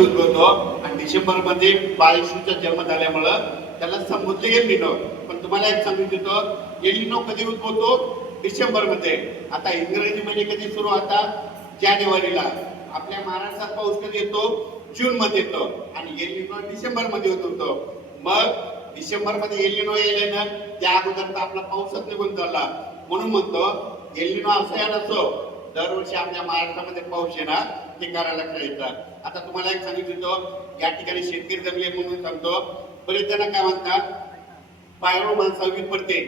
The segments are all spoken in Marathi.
उद्भवतो आणि डिसेंबर मध्ये बाळशूचा जन्म झाल्यामुळं त्याला संबोधले एलिनो. पण तुम्हाला एक सांगू देतो, एलिनो कधी उद्भवतो? डिसेंबर मध्ये. आता इंग्रजी महिने कधी सुरू होतात? जानेवारीला. आपल्या महाराष्ट्रात पाऊस कधी येतो? जून मध्ये येतो आणि एलिनो डिसेंबर मध्ये उद्भवतो. मग डिसेंबर मध्ये एलिनो येईल ना, त्या अगोदर तर आपला पाऊसच निघून चालला. म्हणून म्हणतो एलिनो असं या नसो, दरवर्षी आपल्या महाराष्ट्रामध्ये पाऊस येणार, ते करायला येतात. आता तुम्हाला एक सांगितलं, या ठिकाणी शेतकरी जमले म्हणून सांगतो. बरेच जण काय म्हणतात, पायावर माणसा वीज पडते.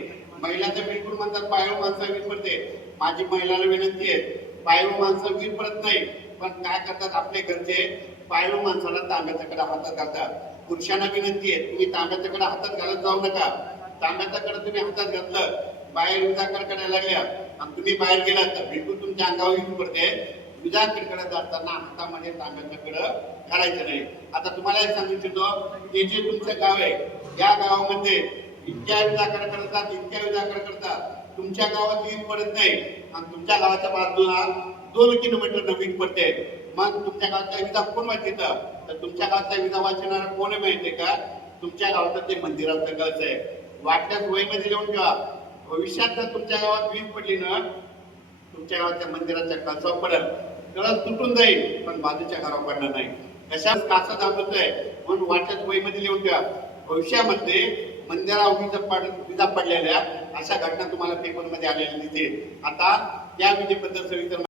महिलाचं बिलकुल म्हणतात पायावर माणसा वीज पडते. माझी महिलाला विनंती आहे, पायावर माणसं वीज पडत नाही, पण काय करतात आपले घरचे, पायावर माणसाला तांब्याच्या कडा हातात घालतात. पुरुषांना विनंती आहे, तुम्ही तांब्याच्या कडा हातात घालत जाऊ नका. तांब्याच्या कडा तुम्ही हातात घातलं, बाहेर विजा कडकडायला लागल्या आणि तुम्ही बाहेर गेलात तर बिलकुल तुमच्या अंगावर वीज पडते. विजा कडकडत जाताना हातामध्ये तांब्याचं कडं घालायचं नाही. आता तुम्हाला एक सांगू इच्छितो, हे जे तुमचं गाव आहे, या गावामध्ये इतक्या विजा कडकडतात, इतक्या विजा कडकडतात, तुमच्या गावात वीज पडत नाही आणि तुमच्या गावाच्या बाजूला 2 किलोमीटर वीज पडते. मग तुमच्या गावाच्या विजा कोण वाचतं? तर तुमच्या गावाच्या विजा वाचवणारा कोण आहे माहितीये का? तुमच्या गावाचं ते मंदिराचं कळस आहे. वाटल्यास वहीमध्ये लिहून ठेवा, भविष्यात जर तुमच्या गावात वीज पडली ना, तुमच्या गावाच्या मंदिराच्या कळसावर पडेल, कळस तुटून जाईल, पण बाजूच्या घरावर पडणार नाही. कशा कासा दाखवतोय म्हणून वाटल्यास वहीमध्ये लिहून ठेवा, भविष्यामध्ये मंदिरावर विजा पडलेल्या अशा घटना तुम्हाला पेपरमध्ये आलेल्या दिसतील. आता त्या विजेबद्दल सविस्तर